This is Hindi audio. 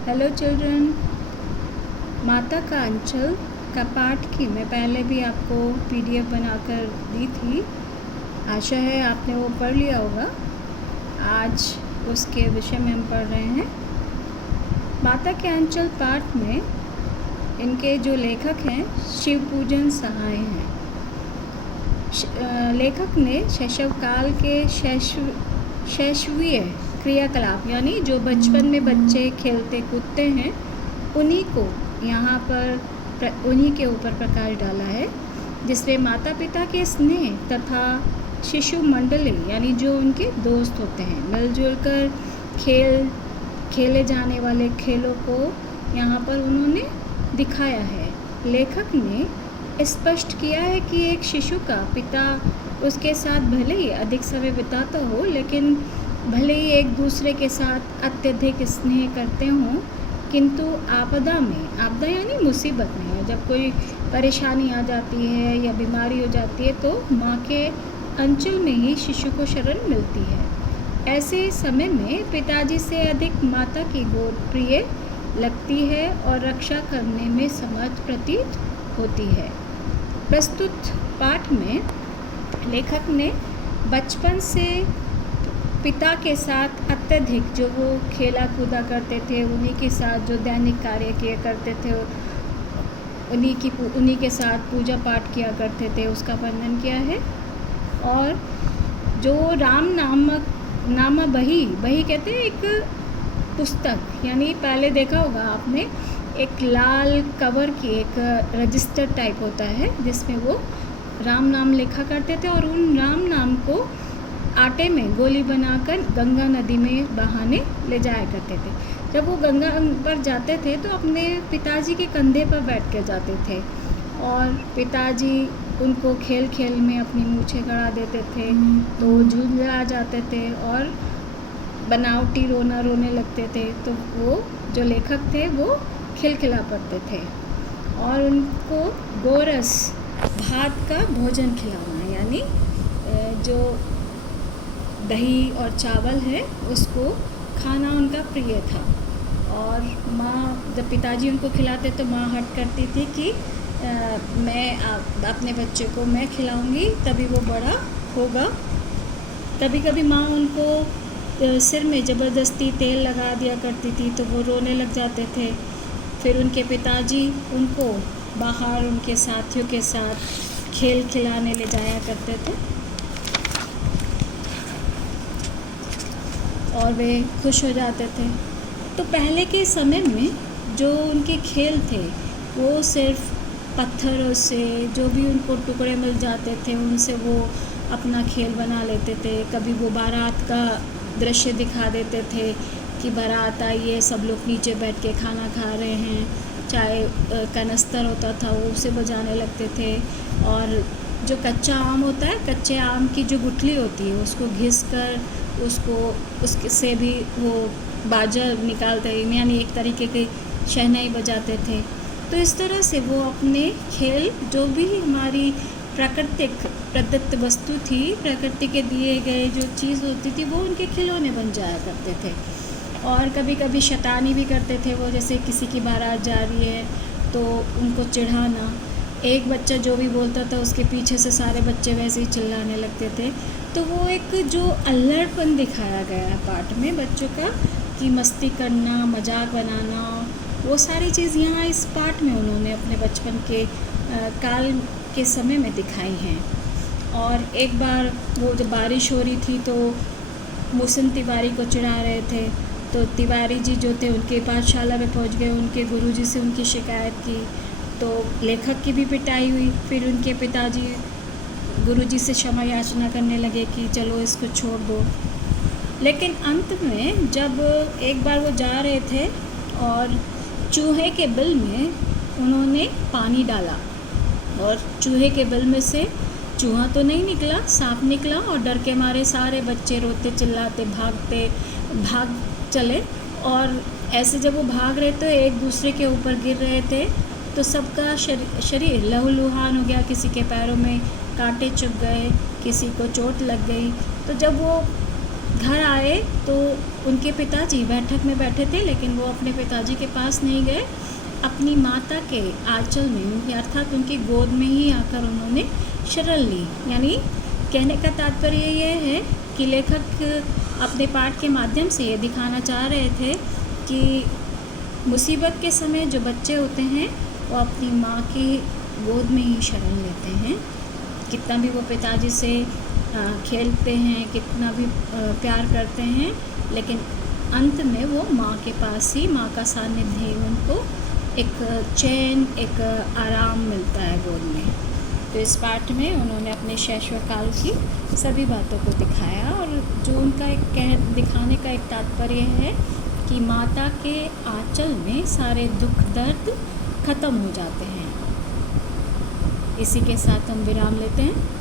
हेलो चिल्ड्रन, माता का अंचल का पाठ की मैं पहले भी आपको पीडीएफ बनाकर दी थी। आशा है आपने वो पढ़ लिया होगा। आज उसके विषय में हम पढ़ रहे हैं। माता के अंचल पाठ में इनके जो लेखक हैं शिवपूजन सहाय हैं। लेखक ने शैशव काल के शैशवीय क्रियाकलाप यानी जो बचपन में बच्चे खेलते कूदते हैं उन्हीं को यहाँ पर उन्हीं के ऊपर प्रकाश डाला है, जिसमें माता पिता के स्नेह तथा शिशु मंडली यानी जो उनके दोस्त होते हैं मिलजुल कर खेले जाने वाले खेलों को यहाँ पर उन्होंने दिखाया है। लेखक ने स्पष्ट किया है कि एक शिशु का पिता उसके साथ भले ही अधिक समय बिताता हो, लेकिन भले ही एक दूसरे के साथ अत्यधिक स्नेह करते हों, किंतु आपदा यानी मुसीबत में, जब कोई परेशानी आ जाती है या बीमारी हो जाती है तो माँ के अंचल में ही शिशु को शरण मिलती है। ऐसे समय में पिताजी से अधिक माता की गोद प्रिय लगती है और रक्षा करने में समर्थ प्रतीत होती है। प्रस्तुत पाठ में लेखक ने बचपन से पिता के साथ अत्यधिक जो वो खेला कूदा करते थे, उन्हीं के साथ जो दैनिक कार्य किया करते थे, उन्हीं के साथ पूजा पाठ किया करते थे, उसका वर्णन किया है। और जो राम नामा बही कहते हैं एक पुस्तक, यानी पहले देखा होगा आपने एक लाल कवर की एक रजिस्टर टाइप होता है जिसमें वो राम नाम लिखा करते थे और उन राम नाम को आटे में गोली बनाकर गंगा नदी में बहाने ले जाया करते थे। जब वो गंगा पर जाते थे तो अपने पिताजी के कंधे पर बैठ कर जाते थे और पिताजी उनको खेल खेल में अपनी मूछें गड़ा देते थे तो झुंझला जाते थे और बनावटी रोने लगते थे। तो वो जो लेखक थे वो खिलखिला पड़ते थे और उनको गोरस भात का भोजन खिलाना, यानी जो दही और चावल है उसको खाना उनका प्रिय था। और माँ जब पिताजी उनको खिलाते तो माँ हट करती थी कि मैं अपने बच्चे को मैं खिलाऊंगी तभी वो बड़ा होगा। कभी कभी माँ उनको सिर में ज़बरदस्ती तेल लगा दिया करती थी तो वो रोने लग जाते थे। फिर उनके पिताजी उनको बाहर उनके साथियों के साथ खेल खिलाने ले जाया करते थे और वे खुश हो जाते थे। तो पहले के समय में जो उनके खेल थे वो सिर्फ पत्थरों से जो भी उनको टुकड़े मिल जाते थे उनसे वो अपना खेल बना लेते थे। कभी वो बारात का दृश्य दिखा देते थे कि बारात आई है, सब लोग नीचे बैठ के खाना खा रहे हैं, चाहे कनस्तर होता था वो उसे बजाने लगते थे। और जो कच्चा आम होता है, कच्चे आम की जो गुठली होती है उसको घिस कर उससे भी वो बाजा निकालते हैं, यानी एक तरीके के शहनाई बजाते थे। तो इस तरह से वो अपने खेल जो भी हमारी प्राकृतिक प्रदत्त वस्तु थी, प्रकृति के दिए गए जो चीज़ होती थी वो उनके खिलौने बन जाया करते थे। और कभी कभी शैतानी भी करते थे वो, जैसे किसी की बारात जा रही है तो उनको चिढ़ाना, एक बच्चा जो भी बोलता था उसके पीछे से सारे बच्चे वैसे ही चिल्लाने लगते थे। तो वो एक जो अल्हड़पन दिखाया गया है पाठ में बच्चों का कि मस्ती करना, मजाक बनाना, वो सारी चीज़ यहाँ इस पाठ में उन्होंने अपने बचपन के काल के समय में दिखाई हैं। और एक बार वो जब बारिश हो रही थी तो मोहसिन तिवारी को चिढ़ा रहे थे तो तिवारी जी जो थे उनके पाठशाला में पहुँच गए, उनके गुरुजी से उनकी शिकायत की तो लेखक की भी पिटाई हुई। फिर उनके पिताजी गुरुजी से क्षमा याचना करने लगे कि चलो इसको छोड़ दो। लेकिन अंत में जब एक बार वो जा रहे थे और चूहे के बिल में उन्होंने पानी डाला और चूहे के बिल में से चूहा तो नहीं निकला, सांप निकला और डर के मारे सारे बच्चे रोते चिल्लाते भाग चले। और ऐसे जब वो भाग रहे थे एक दूसरे के ऊपर गिर रहे थे तो सबका शरीर लहूलुहान हो गया, किसी के पैरों में कांटे चुभ गए, किसी को चोट लग गई। तो जब वो घर आए तो उनके पिताजी बैठक में बैठे थे, लेकिन वो अपने पिताजी के पास नहीं गए, अपनी माता के आंचल में अर्थात उनकी गोद में ही आकर उन्होंने शरण ली। यानी कहने का तात्पर्य ये है कि लेखक अपने पाठ के माध्यम से ये दिखाना चाह रहे थे कि मुसीबत के समय जो बच्चे होते हैं वो अपनी माँ की गोद में ही शरण लेते हैं। कितना भी वो पिताजी से खेलते हैं, कितना भी प्यार करते हैं, लेकिन अंत में वो माँ के पास ही, माँ का सानिध्य ही उनको एक चैन, एक आराम मिलता है गोद में। तो इस पाठ में उन्होंने अपने शैशवकाल की सभी बातों को दिखाया, और जो उनका एक दिखाने का एक तात्पर्य है कि माता के आंचल में सारे दुख दर्द ख़त्म हो जाते हैं। इसी के साथ हम विराम लेते हैं।